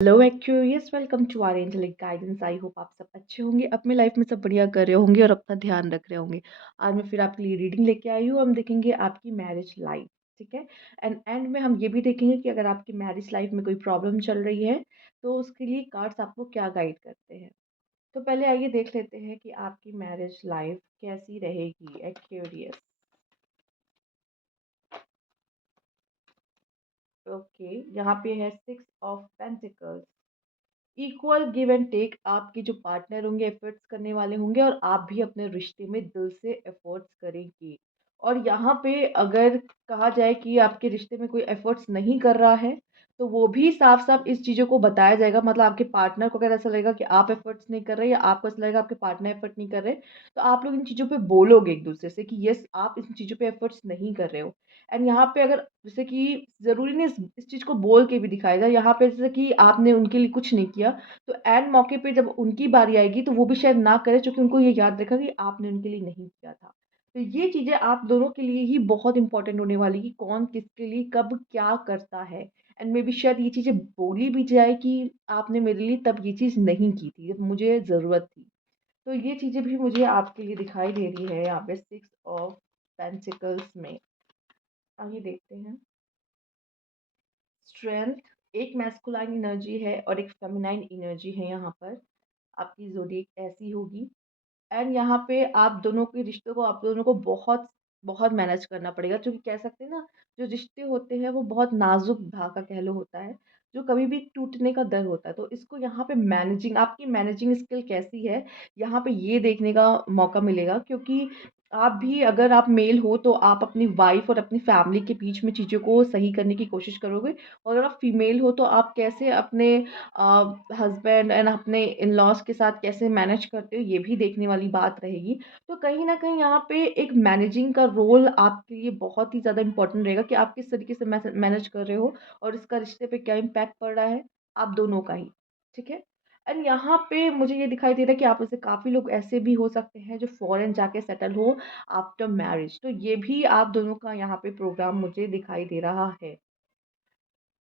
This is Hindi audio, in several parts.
हेलो एक्यूरियस, welcome to our angelic guidance. I hope आप सब अच्छे होंगे, अपने लाइफ में सब बढ़िया कर रहे होंगे और अपना ध्यान रख रहे होंगे। आज मैं फिर आपके लिए रीडिंग लेके आई हूँ। हम देखेंगे आपकी मैरिज लाइफ। ठीक है। एंड में हम ये भी देखेंगे कि अगर आपकी मैरिज लाइफ में कोई प्रॉब्लम चल रही है तो उसके लिए कार्ड्स आपको क्या गाइड करते हैं। तो पहले आइए देख लेते हैं कि आपकी मैरिज लाइफ कैसी रहेगी एक्यूरियस। ओके, यहाँ पे है 6 of pentacles. Equal give and take. आपके जो पार्टनर होंगे एफर्ट्स करने वाले होंगे और आप भी अपने रिश्ते में दिल से एफर्ट्स करेंगे। और यहाँ पे अगर कहा जाए कि आपके रिश्ते में कोई एफर्ट्स नहीं कर रहा है तो वो भी साफ साफ इस चीज़ों को बताया जाएगा। मतलब आपके पार्टनर को अगर ऐसा लगेगा कि आप एफर्ट्स नहीं कर रहे या आपको ऐसा लगेगा आपके पार्टनर एफर्ट नहीं कर रहे, तो आप लोग इन चीज़ों पे बोलोगे एक दूसरे से कि यस, आप इन चीज़ों पे एफर्ट्स नहीं कर रहे हो। एंड यहाँ पे अगर जैसे कि ज़रूरी नहीं इस चीज़ को बोल के भी दिखाया जाए, यहाँ पे जैसे कि आपने उनके लिए कुछ नहीं किया तो एंड मौके पे जब उनकी बारी आएगी तो वो भी शायद ना करे, क्योंकि उनको ये याद रखा कि आपने उनके लिए नहीं किया था। तो ये चीज़ें आप दोनों के लिए ही बहुत इंपॉर्टेंट होने वाली कि कौन किसके लिए कब क्या करता है। एंड मे बी शायद ये चीज़ें बोली भी जाए कि आपने मेरे लिए तब ये चीज़ नहीं की थी जब मुझे ज़रूरत थी। तो ये चीज़ें भी मुझे आपके लिए दिखाई दे रही है यहाँ पे 6 ऑफ पेंटिकल्स में। आइए देखते हैं। स्ट्रेंथ, एक मैस्कुलाइन एनर्जी है और एक फेमिनाइन एनर्जी है। यहाँ पर आपकी ज़ोडिएक ऐसी होगी। एंड यहाँ पे आप दोनों के रिश्तों को आप दोनों को बहुत बहुत मैनेज करना पड़ेगा, क्योंकि कह सकते हैं ना, जो रिश्ते होते हैं वो बहुत नाजुक धागा कह लो होता है, जो कभी भी टूटने का डर होता है। तो इसको यहाँ पे मैनेजिंग, आपकी मैनेजिंग स्किल कैसी है, यहाँ पे ये देखने का मौका मिलेगा। क्योंकि आप भी अगर आप मेल हो तो आप अपनी वाइफ और अपनी फैमिली के बीच में चीज़ों को सही करने की कोशिश करोगे, और अगर आप फीमेल हो तो आप कैसे अपने हस्बैंड एंड अपने इन लॉज के साथ कैसे मैनेज करते हो, ये भी देखने वाली बात रहेगी। तो कहीं ना कहीं यहाँ पे एक मैनेजिंग का रोल आपके लिए बहुत ही ज़्यादा इंपॉर्टेंट रहेगा कि आप किस तरीके से मैनेज कर रहे हो और इसका रिश्ते पे क्या इम्पैक्ट पड़ रहा है, आप दोनों का ही। ठीक है। एंड यहाँ पे मुझे ये दिखाई दे रहा है कि आप में से काफ़ी लोग ऐसे भी हो सकते हैं जो फॉरेन जाके सेटल हो आफ्टर मैरिज। तो ये भी आप दोनों का यहाँ पे प्रोग्राम मुझे दिखाई दे रहा है।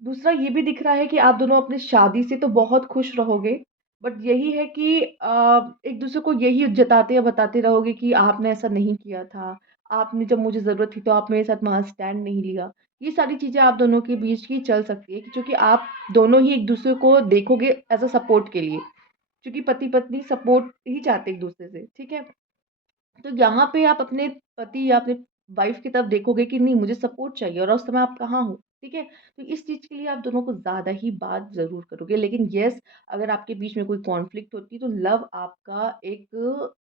दूसरा ये भी दिख रहा है कि आप दोनों अपनी शादी से तो बहुत खुश रहोगे, बट यही है कि एक दूसरे को यही जताते या बताते रहोगे कि आपने ऐसा नहीं किया था, आपने जब मुझे ज़रूरत थी तो आप मेरे साथ वहाँ स्टैंड नहीं लिया। ये सारी चीज़ें आप दोनों के बीच की चल सकती है, क्योंकि आप दोनों ही एक दूसरे को देखोगे एज अ सपोर्ट के लिए, क्योंकि पति पत्नी सपोर्ट ही चाहते एक दूसरे से। ठीक है। तो यहाँ पे आप अपने पति या अपने वाइफ की तरफ देखोगे कि नहीं, मुझे सपोर्ट चाहिए, और उस समय आप कहाँ हो। ठीक है। तो इस चीज़ के लिए आप दोनों को ज़्यादा ही बात ज़रूर करोगे। लेकिन यस, अगर आपके बीच में कोई कॉन्फ्लिक्ट होती है तो लव आपका एक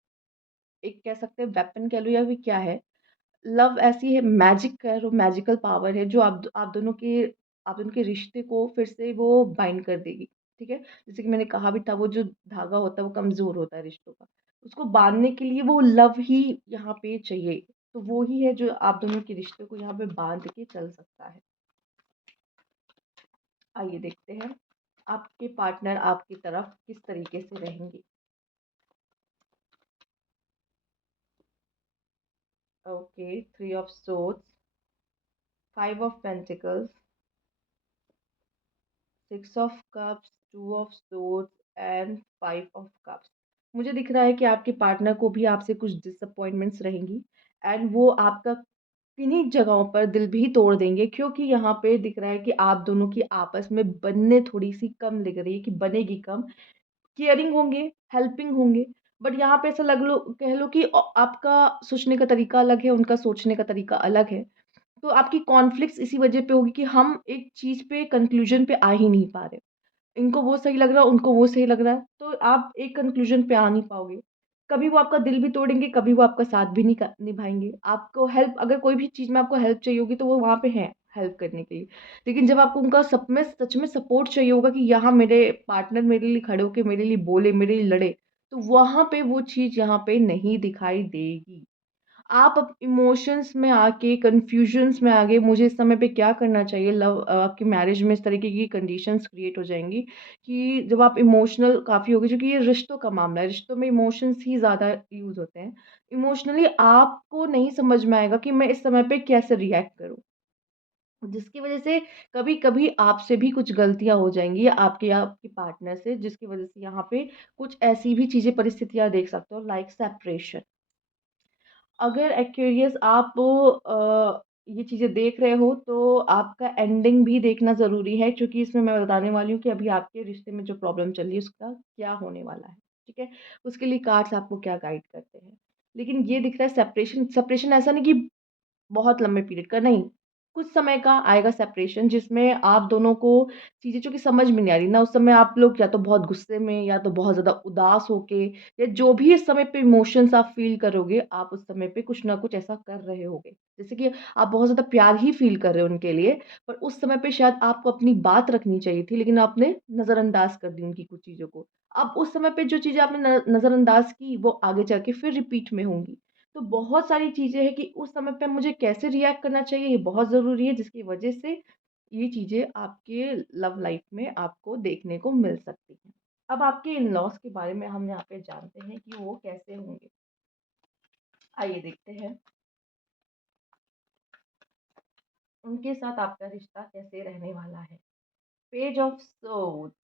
एक कह सकते हैं वेपन कह लो या फिर क्या है। लव ऐसी है, मैजिक कह लो, मैजिकल पावर है जो आप दोनों के रिश्ते को फिर से वो बाइंड कर देगी। ठीक है। जैसे कि मैंने कहा भी था, वो जो धागा होता है वो कमज़ोर होता है रिश्तों का, उसको बाँधने के लिए वो लव ही यहाँ पे चाहिए। तो वो ही है जो आप दोनों के रिश्ते को यहाँ पे बाँध के चल सकता है। आइए देखते हैं आपके पार्टनर आपकी तरफ किस तरीके से रहेंगे। Okay, 3 of swords, 5 of pentacles, 6 of cups, 2 of swords and 5 of cups. मुझे दिख रहा है कि आपके पार्टनर को भी आपसे कुछ डिसअपॉइंटमेंट्स रहेंगी, एंड वो आपका किन्हीं जगहों पर दिल भी तोड़ देंगे, क्योंकि यहाँ पे दिख रहा है कि आप दोनों की आपस में बनने थोड़ी सी कम लग रही है कि बनेगी कम। केयरिंग होंगे, हेल्पिंग होंगे, बट यहाँ पे ऐसा लग लो कह लो कि आपका सोचने का तरीका अलग है, उनका सोचने का तरीका अलग है। तो आपकी कॉन्फ्लिक्ट्स इसी वजह पे होगी कि हम एक चीज़ पे कंक्लूजन पे आ ही नहीं पा रहे। इनको वो सही लग रहा है, उनको वो सही लग रहा है, तो आप एक कंक्लूजन पे आ नहीं पाओगे। कभी वो आपका दिल भी तोड़ेंगे, कभी वो आपका साथ भी नहीं निभाएँगे। आपको हेल्प, अगर कोई भी चीज़ में आपको हेल्प चाहिए होगी तो वो वहाँ पे हैं हेल्प करने के लिए। लेकिन जब आपको उनका सच में सपोर्ट चाहिए होगा कि यहाँ मेरे पार्टनर मेरे लिए खड़े होके मेरे लिए बोले, मेरे लिए लड़े, तो वहाँ पे वो चीज़ यहाँ पे नहीं दिखाई देगी। आप अब इमोशंस में आके कन्फ्यूजन्स में आ गए, मुझे इस समय पे क्या करना चाहिए। आपकी मैरिज में इस तरीके की कंडीशंस क्रिएट हो जाएंगी कि जब आप इमोशनल काफ़ी हो गए, क्योंकि ये रिश्तों का मामला है, रिश्तों में इमोशंस ही ज़्यादा यूज़ होते हैं। इमोशनली आपको नहीं समझ में आएगा कि मैं इस समय पे कैसे रिएक्ट करूँ। जिसकी वज़ह से कभी-कभी आपसे भी कुछ गलतियाँ हो जाएँगी या आपके पार्टनर से, जिसकी वज़ह से यहाँ पे कुछ ऐसी भी चीज़ें परिस्थितियाँ देख सकते हो लाइक सेपरेशन। अगर एक्वेरियस आप ये चीज़ें देख रहे हो तो आपका एंडिंग भी देखना ज़रूरी है, क्योंकि इसमें मैं बताने वाली हूँ कि अभी आपके रिश्ते में जो प्रॉब्लम चल रही है उसका क्या होने वाला है, ठीक है? उसके लिए कार्ड्स आपको क्या गाइड करते हैं। लेकिन ये दिख रहा है सेपरेशन। सेपरेशन ऐसा नहीं कि बहुत लंबे पीरियड का नहीं, कुछ समय का आएगा सेपरेशन, जिसमें आप दोनों को चीज़ें जो कि समझ में नहीं आ रही ना, उस समय आप लोग या तो बहुत गुस्से में या तो बहुत ज़्यादा उदास होके या जो भी इस समय पे इमोशंस आप फ़ील करोगे, आप उस समय पे कुछ ना कुछ ऐसा कर रहे होगे। जैसे कि आप बहुत ज़्यादा प्यार ही फ़ील कर रहे हो उनके लिए, पर उस समय पे शायद आपको अपनी बात रखनी चाहिए थी, लेकिन आपने नज़रअंदाज कर दी उनकी कुछ चीज़ों को। अब उस समय पे जो चीज़ें आपने नज़रअंदाज की, वो आगे चल के फिर रिपीट में होंगी। तो बहुत सारी चीज़ें हैं कि उस समय पे मुझे कैसे रिएक्ट करना चाहिए, ये बहुत ज़रूरी है, जिसकी वजह से ये चीज़ें आपके लव लाइफ में आपको देखने को मिल सकती हैं। अब आपके इन-लॉज़ के बारे में हम यहाँ पे जानते हैं कि वो कैसे होंगे। आइए देखते हैं, उनके साथ आपका रिश्ता कैसे रहने वाला है। Page of swords,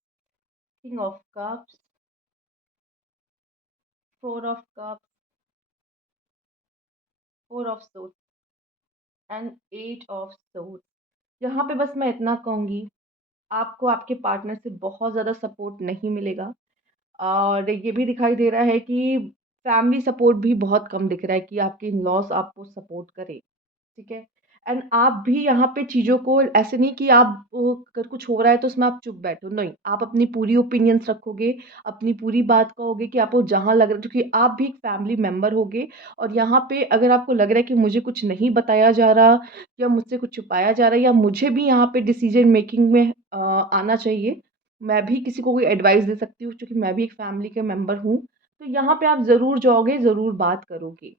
king of cups, four of cups, four of swords and eight of swords. यहाँ पे बस मैं इतना कहूँगी, आपको आपके पार्टनर से बहुत ज़्यादा सपोर्ट नहीं मिलेगा। और ये भी दिखाई दे रहा है कि फैमिली सपोर्ट भी बहुत कम दिख रहा है कि आपके इन-लॉज़ आपको सपोर्ट करें, ठीक है? एंड आप भी यहाँ पे चीज़ों को ऐसे नहीं कि आप अगर कुछ हो रहा है तो उसमें आप चुप बैठो, नहीं, आप अपनी पूरी ओपिनियंस रखोगे, अपनी पूरी बात कहोगे कि आपको जहाँ लग रहा है, क्योंकि आप भी एक फैमिली मेंबर होगे और यहाँ पे अगर आपको लग रहा है कि मुझे कुछ नहीं बताया जा रहा या मुझसे कुछ छुपाया जा रहा है या मुझे भी यहाँ पे डिसीज़न मेकिंग में आना चाहिए, मैं भी किसी को कोई एडवाइस दे सकती हूँ क्योंकि मैं भी एक फैमिली के मेंबर हूँ, तो यहाँ पे आप ज़रूर जाओगे, ज़रूर बात करोगे,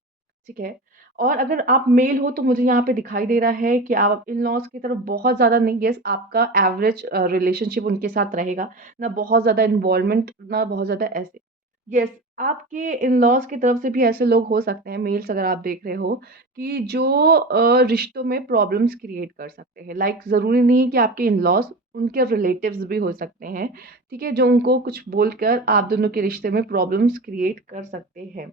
ठीक है? और अगर आप मेल हो तो मुझे यहाँ पे दिखाई दे रहा है कि आप इन-लॉज़ की तरफ बहुत ज़्यादा नहीं, येस आपका एवरेज रिलेशनशिप उनके साथ रहेगा, ना बहुत ज़्यादा इन्वॉल्वमेंट, ना बहुत ज़्यादा ऐसे। येस, आपके इन-लॉज़ की तरफ से भी ऐसे लोग हो सकते हैं, मेल्स अगर आप देख रहे हो, कि जो रिश्तों में प्रॉब्लम्स क्रिएट कर सकते हैं। लाइक ज़रूरी नहीं है कि आपके इन-लॉज़, उनके रिलेटिव्स भी हो सकते हैं, ठीक है? जो उनको कुछ बोलकर आप दोनों के रिश्ते में प्रॉब्लम्स क्रिएट कर सकते हैं।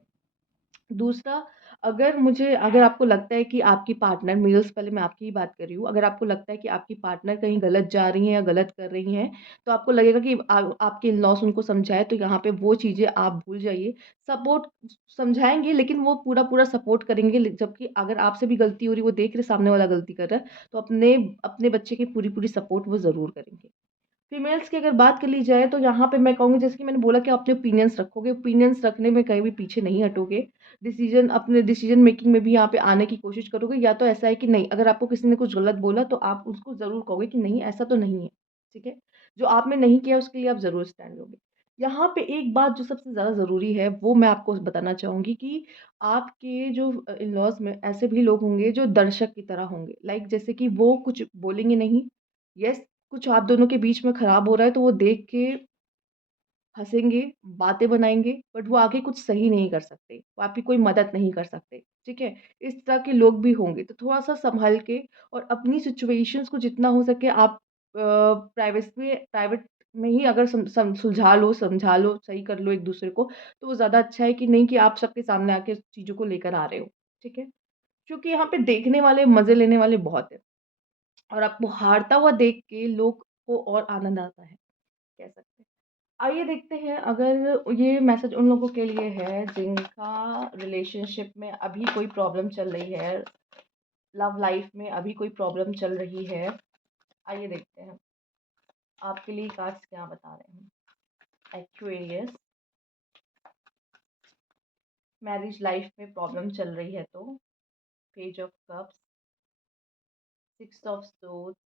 दूसरा, अगर आपको लगता है कि आपकी पार्टनर, मेल्स पहले मैं आपकी ही बात कर रही हूँ, अगर आपको लगता है कि आपकी पार्टनर कहीं गलत जा रही हैं या गलत कर रही हैं, तो आपको लगेगा कि आपके इन-लॉज़ उनको समझाएँ, तो यहाँ पे वो चीज़ें आप भूल जाइए। सपोर्ट समझाएँगे लेकिन वो पूरा-पूरा सपोर्ट करेंगे, जबकि अगर आपसे भी गलती हो रही है, वो देख रहे सामने वाला गलती कर रहा है, तो अपने अपने बच्चे की पूरी-पूरी सपोर्ट वो ज़रूर करेंगे। फीमेल्स की अगर बात कर ली जाए तो यहाँ पे मैं कहूँगी, जैसे कि मैंने बोला कि आप अपने ओपिनियंस रखोगे, ओपिनियंस रखने में कहीं भी पीछे नहीं हटोगे। अपने डिसीज़न मेकिंग में भी यहाँ पे आने की कोशिश करोगे, या तो ऐसा है कि नहीं, अगर आपको किसी ने कुछ गलत बोला तो आप उसको ज़रूर कहोगे कि नहीं, ऐसा तो नहीं है, ठीक है? जो आपने नहीं किया उसके लिए आप ज़रूर स्टैंड लोगे। यहाँ पे एक बात जो सबसे ज़्यादा ज़रूरी है वो मैं आपको बताना चाहूँगी कि आपके जो इन-लॉज़ में ऐसे भी लोग होंगे जो दर्शक की तरह होंगे। लाइक जैसे कि वो कुछ बोलेंगे नहीं, येस, कुछ आप दोनों के बीच में खराब हो रहा है तो वो देख के हँसेंगे, बातें बनाएँगे, बट वो आगे कुछ सही नहीं कर सकते, वो आपकी कोई मदद नहीं कर सकते, ठीक है? इस तरह के लोग भी होंगे, तो थोड़ा-सा सँभल के और अपनी सिचुएशंस को जितना हो सके आप प्राइवेट में ही अगर सुलझा लो, समझा लो, सही कर लो एक-दूसरे को, तो वो ज़्यादा अच्छा है कि नहीं कि आप सबके सामने आके चीज़ों को लेकर आ रहे हो, ठीक है? क्योंकि यहाँ पे देखने वाले, मज़े लेने वाले बहुत हैं और आपको हारता हुआ देख के लोग को और आनंद आता है, कह सकते हैं। आइए देखते हैं, अगर ये मैसेज उन लोगों के लिए है जिनका रिलेशनशिप में अभी कोई प्रॉब्लम चल रही है, लव लाइफ में अभी कोई प्रॉब्लम चल रही है। आइए देखते हैं आपके लिए कार्ड्स क्या बता रहे हैं। एक्वेरियस, मैरिज लाइफ में प्रॉब्लम चल रही है तो page of cups, six of swords,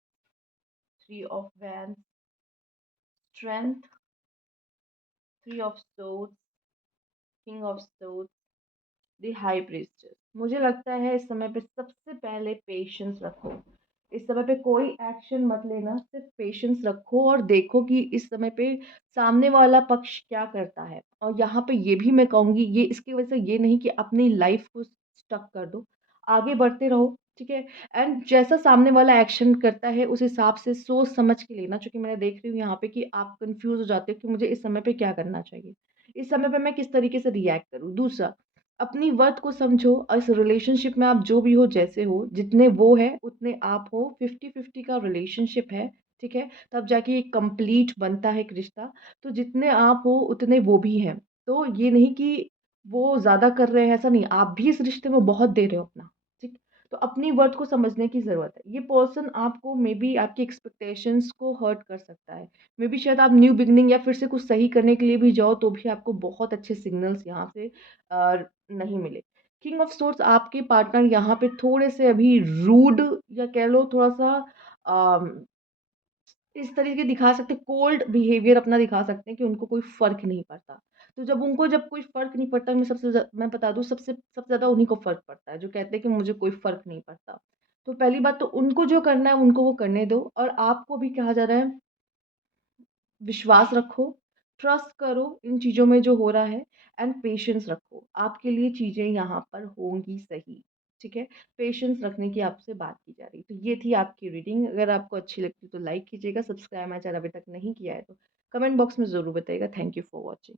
three of wands, strength, three of swords, king of swords, the high priestess. मुझे लगता है इस समय पे सबसे पहले पेशेंस रखो। इस समय पे कोई एक्शन मत लेना, सिर्फ पेशेंस रखो और देखो कि इस समय पे सामने वाला पक्ष क्या करता है। और यहाँ पे ये भी मैं कहूँगी, ये इसकी वजह से ये नहीं कि अपनी लाइफ को स्टक कर दो, आगे बढ़ते रहो, ठीक है? एंड जैसा सामने वाला एक्शन करता है उस हिसाब से सोच समझ के लेना, चूँकि मैं देख रही हूँ यहाँ पे कि आप कन्फ्यूज़ हो जाते हो कि मुझे इस समय पे क्या करना चाहिए? इस समय पे मैं किस तरीके से रिएक्ट करूँ? दूसरा, अपनी वर्थ को समझो और इस रिलेशनशिप में आप जो भी हो, जैसे हो, जितने वो है उतने आप हो, 50-50 का रिलेशनशिप है, ठीक है? तब जाके एक कंप्लीट बनता है एक रिश्ता, तो जितने आप हो उतने वो भी हैं। तो ये नहीं कि वो ज़्यादा कर रहे हैं, ऐसा नहीं, आप भी इस रिश्ते में बहुत दे रहे हो अपना, ठीक? तो अपनी वर्थ को समझने की ज़रूरत है। ये पर्सन आपको मेबी आपकी एक्सपेक्टेशंस को हर्ट कर सकता है। मेबी शायद आप न्यू बिगिनिंग या फिर से कुछ सही करने के लिए भी जाओ तो भी आपको बहुत अच्छे सिग्नल्स यहाँ से नहीं मिले। किंग ऑफ सोर्ड्स आपके पार्टनर यहाँ पे थोड़े से अभी रूड या कह लो थोड़ा-सा अ इस तरीके दिखा सकते हैं, कोल्ड बिहेवियर अपना दिखा सकते हैं कि उनको कोई फ़र्क नहीं पड़ता। तो जब कोई फ़र्क नहीं पड़ता, मैं बता दूँ सबसे ज़्यादा उन्हीं को फ़र्क पड़ता है, जो कहते हैं कि मुझे कोई फ़र्क नहीं पड़ता। तो पहली बात तो उनको जो करना है, उनको वो करने दो और आपको भी कहा जा रहा है विश्वास रखो, ट्रस्ट करो इन चीज़ों में जो हो रहा है एंड पेशेंस रखो। आपके लिए चीज़ें यहाँ पर होंगी सही, ठीक है? पेशेंस रखने की आपसे बात की जा रही है। तो ये थी आपकी रीडिंग। अगर आपको अच्छी लगती है तो लाइक कीजिएगा, सब्सक्राइब हमारे चैनल अभी तक नहीं किया है तो कमेंट बॉक्स में ज़रूर बताइएगा। Thank you for watching.